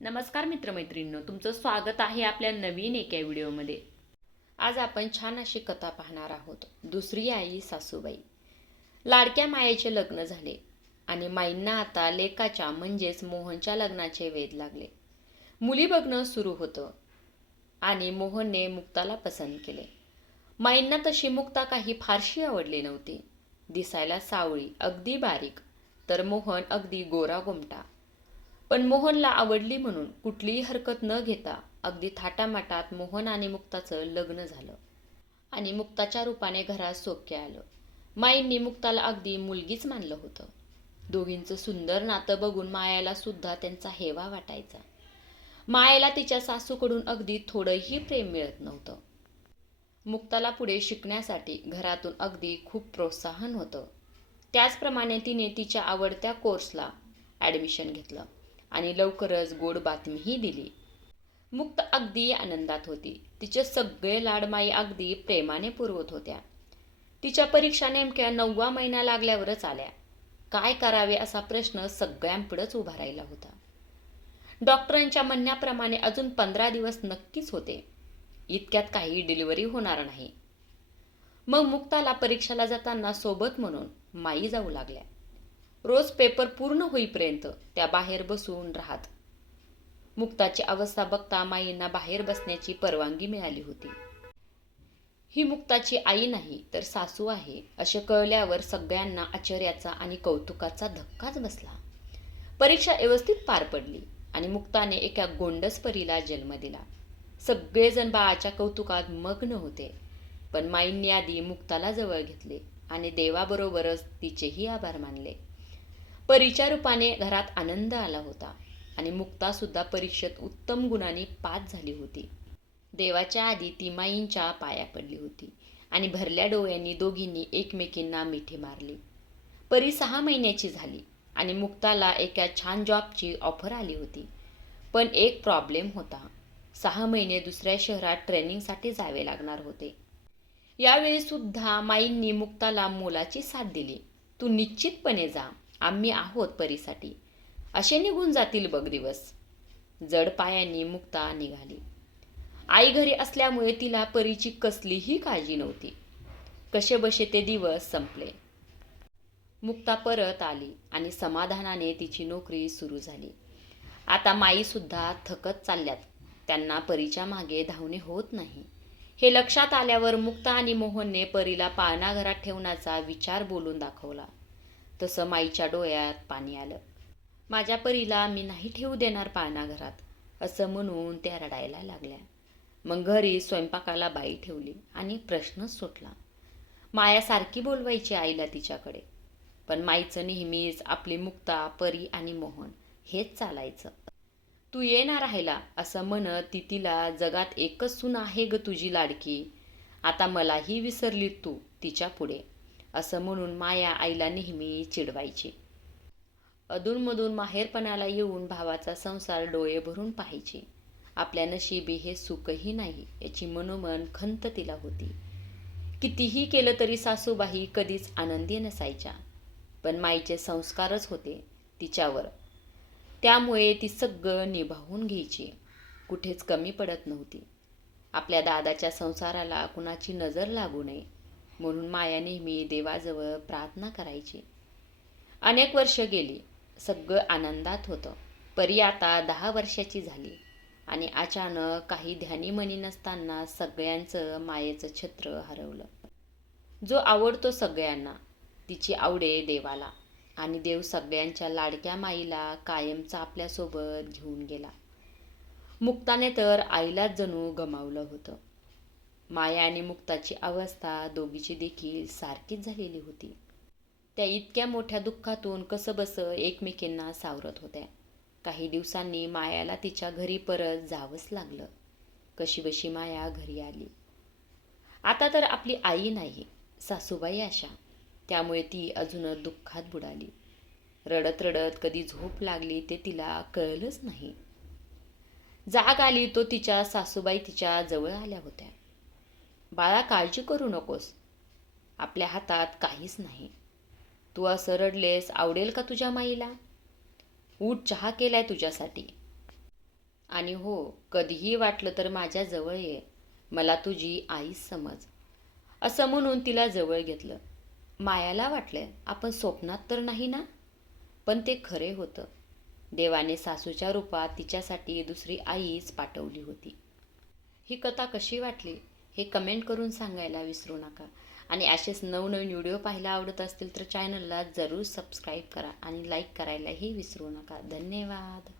नमस्कार मित्रमैत्रिणींनो तुमचं स्वागत आहे आपल्या नवीन एका व्हिडिओमध्ये. आज आपण छान अशी कथा पाहणार आहोत. दुसरी आई सासूबाई. लाडक्या मायेचे लग्न झाले आणि माईंना आता लेकाच्या म्हणजेच मोहनच्या लग्नाचे वेध लागले. मुली बघणं सुरू होतं आणि मोहनने मुक्ताला पसंत केले. माईंना तशी मुक्ता काही फारशी आवडली नव्हती. दिसायला सावळी अगदी बारीक तर मोहन अगदी गोरा गोमटा. पण मोहनला आवडली म्हणून कुठलीही हरकत न घेता अगदी थाटामाटात मोहन आणि मुक्ताचं लग्न झालं. आणि मुक्ताच्या रूपाने घरात सौख्य आलं. माईंनी मुक्ताला अगदी मुलगीच मानलं होतं. दोघींचं सुंदर नातं बघून मायाला सुद्धा त्यांचा हेवा वाटायचा. मायाला तिच्या सासूकडून अगदी थोडंही प्रेम मिळत नव्हतं. मुक्ताला पुढे शिकण्यासाठी घरातून अगदी खूप प्रोत्साहन होतं. त्याचप्रमाणे तिने तिच्या आवडत्या कोर्सला ॲडमिशन घेतलं. आणि लवकरच गोड बातमीही दिली. मुक्त अगदी आनंदात होती. तिचे सगळे लाडमाई अगदी प्रेमाने पुरवत होत्या. तिच्या परीक्षा नेमक्या नववा महिना लागल्यावरच आल्या. काय करावे असा प्रश्न सगळ्यांपुढंच उभा राहिला होता. डॉक्टरांच्या म्हणण्याप्रमाणे अजून पंधरा दिवस नक्कीच होते. इतक्यात काही डिलिव्हरी होणार नाही. मग मुक्ताला परीक्षेला जाताना सोबत म्हणून माई जाऊ लागल्या. रोज पेपर पूर्ण होईपर्यंत त्या बाहेर बसून राहत. मुक्ताची अवस्था बघता माईंना बाहेर बसण्याची परवानगी मिळाली होती. ही मुक्ताची आई नाही तर सासू आहे असे कळल्यावर सगळ्यांना आश्चर्याचा आणि कौतुकाचा धक्काच बसला. परीक्षा व्यवस्थित पार पडली आणि मुक्ताने एका गोंडस परीला जन्म दिला. सगळेजण बाळाच्या कौतुकात मग्न होते पण माईंनी आधी मुक्ताला जवळ घेतले आणि देवाबरोबरच तिचेही आभार मानले. परीच्या रूपाने घरात आनंद आला होता आणि मुक्तासुद्धा परीक्षेत उत्तम गुणांनी पास झाली होती. देवाच्या आधी ती माईंच्या पाया पडली होती आणि भरल्या डोळ्यांनी दोघींनी एकमेकींना मिठी मारली. परी सहा महिन्याची झाली आणि मुक्ताला एका छान जॉबची ऑफर आली होती. पण एक प्रॉब्लेम होता. सहा महिने दुसऱ्या शहरात ट्रेनिंगसाठी जावे लागणार होते. यावेळीसुद्धा माईंनी मुक्ताला मोलाची साथ दिली. तू निश्चितपणे जा. आम्ही आहोत परीसाठी. असे निघून जातील बघ दिवस. जड पायांनी मुक्ता निघाली. आई घरी असल्यामुळे तिला परीची कसलीही काळजी नव्हती. कसे बसे ते दिवस संपले. मुक्ता परत आली आणि समाधानाने तिची नोकरी सुरू झाली. आता माईसुद्धा थकत चालल्यात. त्यांना परीच्या मागे धावणे होत नाही. हे लक्षात आल्यावर मुक्ता आणि मोहनने परीला पाळणाघरात ठेवण्याचा विचार बोलून दाखवला. तसं माईच्या डोळ्यात पाणी आलं. माझ्या परीला मी नाही ठेवू देणार पाळणाघरात असं म्हणून त्या रडायला लागल्या. मग घरी स्वयंपाकाला बाई ठेवली आणि प्रश्नच सुटला. मायासारखी बोलवायची आईला तिच्याकडे पण माईचं नेहमीच आपली मुक्ता परी आणि मोहन हेच चालायचं. तू ये ना राहायला असं म्हणत ती तिला जगात एकच सून आहे ग तुझी लाडकी. आता मलाही विसरली तू तिच्या पुढे. असं म्हणून माया आईला नेहमी चिडवायची. अधूनमधून माहेरपणाला येऊन भावाचा संसार डोळे भरून पाहायची. आपल्या नशिबी हे सुखही नाही याची मनोमन खंत तिला होती. कितीही केलं तरी सासूबाई कधीच आनंदी नसायच्या पण माईचे संस्कारच होते तिच्यावर. त्यामुळे ती सगळं निभावून घ्यायची कुठेच कमी पडत नव्हती. आपल्या दादाच्या संसाराला कुणाची नजर लागू नये म्हणून माया नेहमी देवाजवळ प्रार्थना करायची. अनेक वर्ष गेली सगळं आनंदात होतं. परी आता दहा वर्षाची झाली आणि अचानक काही ध्यानीमनी नसताना सगळ्यांचं मायेचं छत्र हरवलं. जो आवडतो सगळ्यांना तिची आवडे देवाला आणि देव सगळ्यांच्या लाडक्या माईला कायमचा आपल्यासोबत घेऊन गेला. मुक्ताने तर आईलाच जणू गमावलं होतं. माया आणि मुक्ताची अवस्था दोघीची देखील सारखीच झालेली होती. त्या इतक्या मोठ्या दुःखातून कसंबसं एकमेकींना सावरत होत्या. काही दिवसांनी मायाला तिच्या घरी परत जावंच लागलं. कशी बशी माया घरी आली. आता तर आपली आई नाही सासूबाई अशा. त्यामुळे ती अजून दुःखात बुडाली. रडत रडत कधी झोप लागली ते तिला कळलंच नाही. जाग आली तो तिच्या सासूबाई तिच्या जवळ आल्या होत्या. बाळा काळजी करू नकोस. आपल्या हातात काहीच नाही. तू असं रडलेस आवडेल का तुझ्या माईला? ऊट चहा केलाय तुझ्यासाठी. आणि हो कधीही वाटलं तर माझ्या जवळ ये. मला तुझी आईच समज. असं म्हणून तिला जवळ घेतलं. मायाला वाटलं आपण स्वप्नात तर नाही ना? पण ते खरे होतं. देवाने सासूच्या रूपात तिच्यासाठी दुसरी आईच पाठवली होती. ही कथा कशी वाटली? हे कमेंट करून सांगायला विसरू नका. आणि असेच नवनवीन व्हिडिओ पाहायला आवडत असतील तर चॅनलला जरूर सबस्क्राईब करा आणि लाईक करायलाही विसरू नका. धन्यवाद.